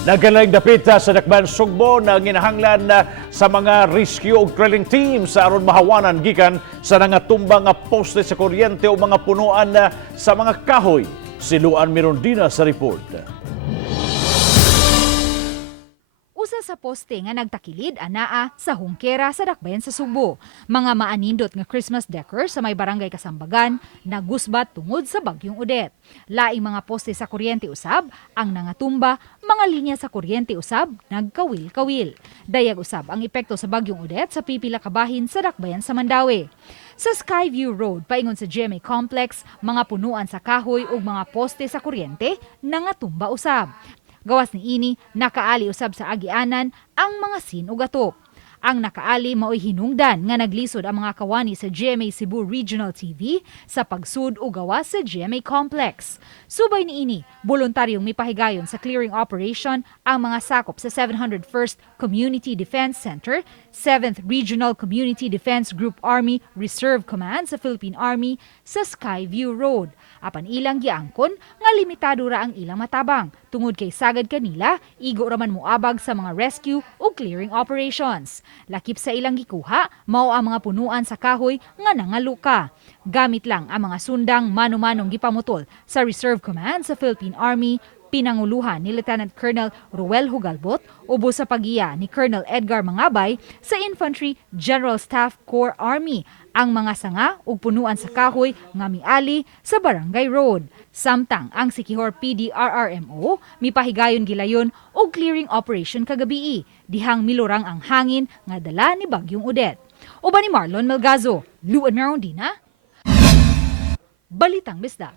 Nagalang dapit sa Dakban Sugbo na ginahanglan sa mga rescue o drilling team sa aron mahawanan gikan sa nangatumba nga poste sa kuryente o mga punuan sa mga kahoy. Siluan Mirondina sa report. Usa sa poste nga nagtakilid anaa sa Hungkera sa Dakbayan sa Subo. Mga maanindot nga Christmas decor sa may barangay Kasambagan nagusbat tungod sa bagyong Odette. Laing mga poste sa kuryente usab ang nangatumba, mga linya sa kuryente usab nagkawil-kawil. Dayag usab ang epekto sa bagyong Odette sa pipila ka bahin sa Dakbayan sa Mandawi. Sa Skyview Road paingon sa GMA Complex, mga punuan sa kahoy ug mga poste sa kuryente nangatumba usab. Gawas ni ini, nakaali usab sa agianan ang mga sin ug atop. Ang nakaali mao'y hinungdan nga naglisod ang mga kawani sa GMA Cebu Regional TV sa pagsud ug gawas sa GMA Complex. Subay ni ini, voluntaryong mipahigayon sa clearing operation ang mga sakop sa 701st Community Defense Center, 7th Regional Community Defense Group Army Reserve Command sa Philippine Army sa Skyview Road. Apan ilang giangkon nga limitado ra ang ilang matabang tungod kay sagad kanila igo ra man moabag sa mga rescue o clearing operations. Lakip sa ilang gikuha mao ang mga punuan sa kahoy nga nangaluka. Gamit lang ang mga sundang mano-manong gipamutol sa Reserve Command sa Philippine Army, pinanguluhan ni Lieutenant Colonel Ruel Hugalbot ubos sa pagiya ni Colonel Edgar Mangabay sa Infantry General Staff Corps Army ang mga sanga ug punuan sa kahoy nga miali sa Barangay Road. Samtang ang Siquijor PD RRMO mipahigayon gilayon og clearing operation kagabii dihang milurang ang hangin nga dala ni bagyong Odette. Uban ni Marlon Melgazo, Luan Mirondina, Balitang Bisda.